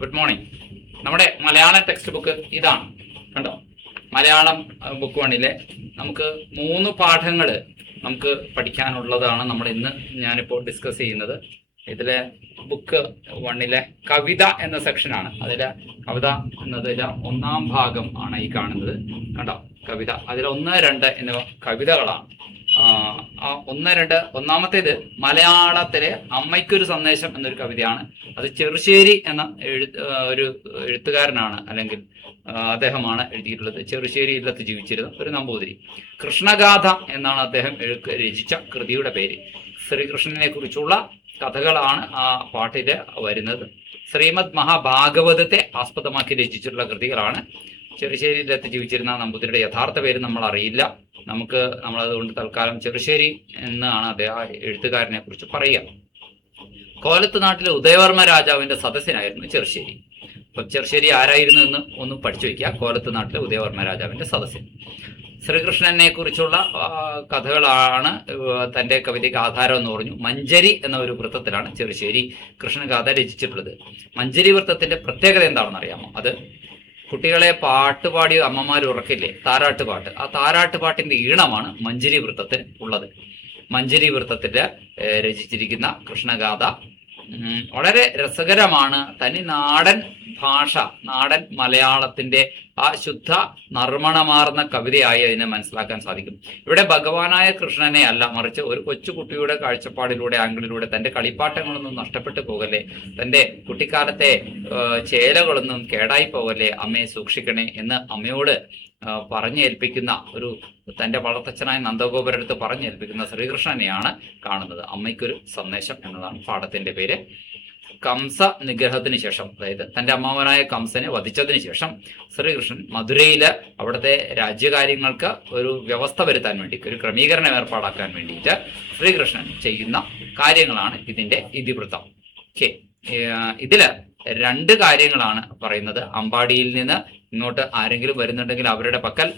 Good morning. നമ്മുടെ Malayalam text book ഇതാണ്, കണ്ടോ? മലയാളം ബുക്ക് വണ്ണിലെ നമുക്ക് 3 പാഠങ്ങൾ നമുക്ക് പഠിക്കാനുള്ളതാണ് ഞാനിപ്പോൾ ഡിസ്കസ് ചെയ്യുന്നത്. ഇതിലെ ബുക്ക് വണ്ണിലെ കവിത എന്ന സെക്ഷനാണ്. അതിലെ കവിത എന്നതിലെ 1-ാം ഭാഗം ആണ് ഈ കാണുന്നത്, കണ്ടോ? കവിത അതിൽ 1, 2 എന്നിവ കവിതകളാണ്. 1, 2 ഒന്നാമത്തേത് മലയാളത്തിലെ അമ്മയ്ക്കൊരു സന്ദേശം എന്നൊരു കവിതയാണ്. അത് ചെറുശ്ശേരി എന്ന ഒരു എഴുത്തുകാരനാണ്, അല്ലെങ്കിൽ അദ്ദേഹമാണ് എഴുതിയിട്ടുള്ളത്. ചെറുശ്ശേരി ഇല്ലത്ത് ജീവിച്ചിരുന്ന ഒരു നമ്പൂതിരി. കൃഷ്ണഗാഥ എന്നാണ് അദ്ദേഹം രചിച്ച കൃതിയുടെ പേര്. ശ്രീകൃഷ്ണനെ കുറിച്ചുള്ള കഥകളാണ് ആ പാട്ടിൽ വരുന്നത്. ശ്രീമദ് മഹാഭാഗവതത്തെ ആസ്പദമാക്കി രചിച്ചിട്ടുള്ള കൃതികളാണ്. ചെറുശ്ശേരി ഇല്ലത്ത് ജീവിച്ചിരുന്ന നമ്പൂതിരിയുടെ യഥാർത്ഥ പേര് നമ്മൾ അറിയില്ല. നമ്മളതുകൊണ്ട് തൽക്കാലം ചെറുശ്ശേരി എന്നാണ് അദ്ദേഹം എഴുത്തുകാരനെ കുറിച്ച് പറയുക. കോലത്ത് നാട്ടിലെ ഉദയവർമ്മ രാജാവിന്റെ സദസ്യനായിരുന്നു ചെറുശ്ശേരി. അപ്പം ചെറുശ്ശേരി ആരായിരുന്നു എന്ന് ഒന്ന് പഠിച്ചു വയ്ക്കുക. കോലത്ത് നാട്ടിലെ ഉദയവർമ്മ രാജാവിന്റെ സദസ്യൻ. ശ്രീകൃഷ്ണനെ കുറിച്ചുള്ള കഥകളാണ് തൻ്റെ കവിതയ്ക്ക് ആധാരം എന്ന് പറഞ്ഞു. മഞ്ചരി എന്ന ഒരു വൃത്തത്തിലാണ് ചെറുശ്ശേരി കൃഷ്ണഗാഥ രചിച്ചിട്ടുള്ളത്. മഞ്ചരി വൃത്തത്തിന്റെ പ്രത്യേകത എന്താണെന്ന് അറിയാമോ? അത് കുട്ടികളെ പാട്ടുപാടി അമ്മമാർ ഉറക്കില്ലേ, താരാട്ടുപാട്ട്. ആ താരാട്ടുപാട്ടിന്റെ ഈണമാണ് മഞ്ചരി വൃത്തത്തിൽ ഉള്ളത്. മഞ്ചരി വൃത്തത്തിൽ രചിച്ചിരിക്കുന്ന കൃഷ്ണഗാഥ വളരെ രസകരമാണ്. തനി നാടൻ ഭാഷ, നാടൻ മലയാളത്തിന്റെ ആ ശുദ്ധ നർമ്മണമാർന്ന കവിതയായി അതിനെ മനസ്സിലാക്കാൻ സാധിക്കും. ഇവിടെ ഭഗവാനായ കൃഷ്ണനെ അല്ല, മറിച്ച് ഒരു കൊച്ചുകുട്ടിയുടെ കാഴ്ചപ്പാടിലൂടെ, ആംഗിളിലൂടെ തന്റെ കളിപ്പാട്ടങ്ങളൊന്നും നഷ്ടപ്പെട്ടു പോകല്ലേ, തന്റെ കുട്ടിക്കാലത്തെ ചേലകളൊന്നും കേടായി പോകല്ലേ, അമ്മയെ സൂക്ഷിക്കണേ എന്ന് അമ്മയോട് പറഞ്ഞേൽപ്പിക്കുന്ന തന്റെ വളർത്തച്ഛനായ നന്ദഗോപുരടുത്ത് പറഞ്ഞേൽപ്പിക്കുന്ന ശ്രീകൃഷ്ണനെയാണ് കാണുന്നത്. അമ്മയ്ക്കൊരു സന്ദേശം എന്നതാണ് പാഠത്തിന്റെ പേര്. കംസ നിഗ്രഹത്തിന് ശേഷം, അതായത് തന്റെ അമ്മാവനായ കംസനെ വധിച്ചതിന് ശേഷം ശ്രീകൃഷ്ണൻ മധുരയില് അവിടുത്തെ രാജ്യകാര്യങ്ങൾക്ക് ഒരു വ്യവസ്ഥ വരുത്താൻ വേണ്ടി, ഒരു ക്രമീകരണം ഏർപ്പാടാക്കാൻ വേണ്ടിയിട്ട് ശ്രീകൃഷ്ണൻ ചെയ്യുന്ന കാര്യങ്ങളാണ് ഇതിന്റെ ഇതിവൃത്തം. ഓക്കെ, ഇതില് 2 കാര്യങ്ങളാണ് പറയുന്നത്. അമ്പാടിയിൽ നിന്ന് ഇങ്ങോട്ട് ആരെങ്കിലും വരുന്നുണ്ടെങ്കിൽ അവരുടെ പക്കൽ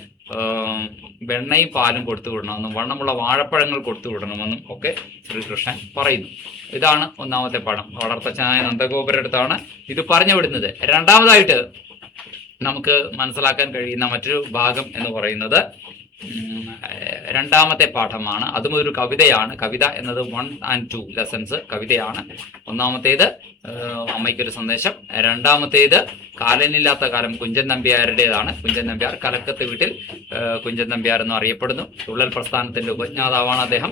വെണ്ണയും പാലും കൊടുത്തു വിടണമെന്നും വണ്ണമുള്ള വാഴപ്പഴങ്ങൾ കൊടുത്തു വിടണമെന്നും ഒക്കെ ശ്രീകൃഷ്ണൻ പറയുന്നു. ഇതാണ് 1-ാമത്തെ പാഠം. വളർത്തച്ഛനായ നന്ദഗോപുരടുത്താണ് ഇത് പറഞ്ഞു വിടുന്നത്. 2ാമതായിട്ട് നമുക്ക് മനസ്സിലാക്കാൻ കഴിയുന്ന മറ്റൊരു ഭാഗം എന്ന് പറയുന്നത് 2ാമത്തെ പാഠമാണ്. അതും ഒരു കവിതയാണ്. കവിത എന്നത് 1 and 2 ലെസൺസ് കവിതയാണ്. 1-ാമത്തേത് അമ്മയ്ക്കൊരു സന്ദേശം. 2ാമത്തേത് കാലനില്ലാത്ത കാലം കുഞ്ചൻ നമ്പ്യാരുടേതാണ്. കുഞ്ചൻ നമ്പ്യാർ കലക്കത്ത് വീട്ടിൽ കുഞ്ചൻ നമ്പ്യാർ എന്ന് അറിയപ്പെടുന്നു. തുള്ളൽ പ്രസ്ഥാനത്തിന്റെ ഉപജ്ഞാതാവാണ് അദ്ദേഹം.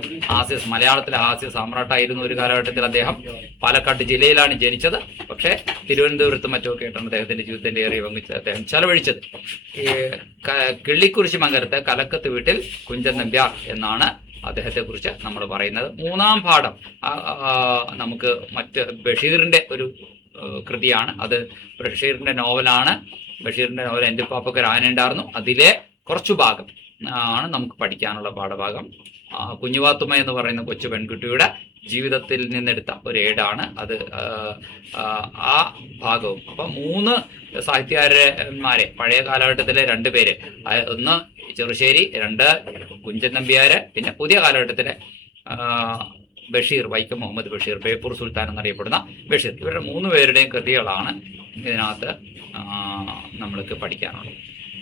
മലയാളത്തിലെ ഹാസ്യ സാമ്രാട്ടായിരുന്നു ഒരു കാലഘട്ടത്തിൽ അദ്ദേഹം. പാലക്കാട് ജില്ലയിലാണ് ജനിച്ചത്. പക്ഷേ തിരുവനന്തപുരത്തും മറ്റുമൊക്കെ ആയിട്ടാണ് അദ്ദേഹത്തിന്റെ ജീവിതത്തിന്റെ ഏറിയ പങ്ക് അദ്ദേഹം ചെലവഴിച്ചത്. കിള്ളിക്കുറിശി മംഗലത്ത് കലക്കത്ത് വീട്ടിൽ കുഞ്ചൻ നമ്പ്യാർ എന്നാണ് അദ്ദേഹത്തെ കുറിച്ച് നമ്മൾ പറയുന്നത്. 3-ാം പാഠം നമുക്ക് ബഷീറിന്റെ ഒരു കൃതിയാണ്. അത് ബഷീറിന്റെ നോവലാണ്. ബഷീറിന്റെ നോവൽ എൻ്റെ പാപ്പക്കൊരു ആന ഉണ്ടായിരുന്നു. അതിലെ കുറച്ചു ഭാഗം ആണ് നമുക്ക് പഠിക്കാനുള്ള പാഠഭാഗം. കുഞ്ഞുവാത്തുമ്മ എന്ന് പറയുന്ന കൊച്ചു പെൺകുട്ടിയുടെ ജീവിതത്തിൽ നിന്നെടുത്ത ഒരു ഏടാണ് അത്. ആ ഭാഗവും അപ്പം 3 സാഹിത്യകാരന്മാരെ, പഴയ കാലഘട്ടത്തിലെ 2 പേര്, ഒന്ന് ചെറുശ്ശേരി, 2 കുഞ്ചൻ നമ്പ്യാര്, പിന്നെ പുതിയ കാലഘട്ടത്തിലെ ബഷീർ, വൈക്കം മുഹമ്മദ് ബഷീർ, ബേപ്പൂർ സുൽത്താൻ എന്നറിയപ്പെടുന്ന ബഷീർ, ഇവരുടെ 3 പേരുടെയും കൃതികളാണ് ഇതിനകത്ത് നമ്മൾക്ക് പഠിക്കാനുള്ളത്.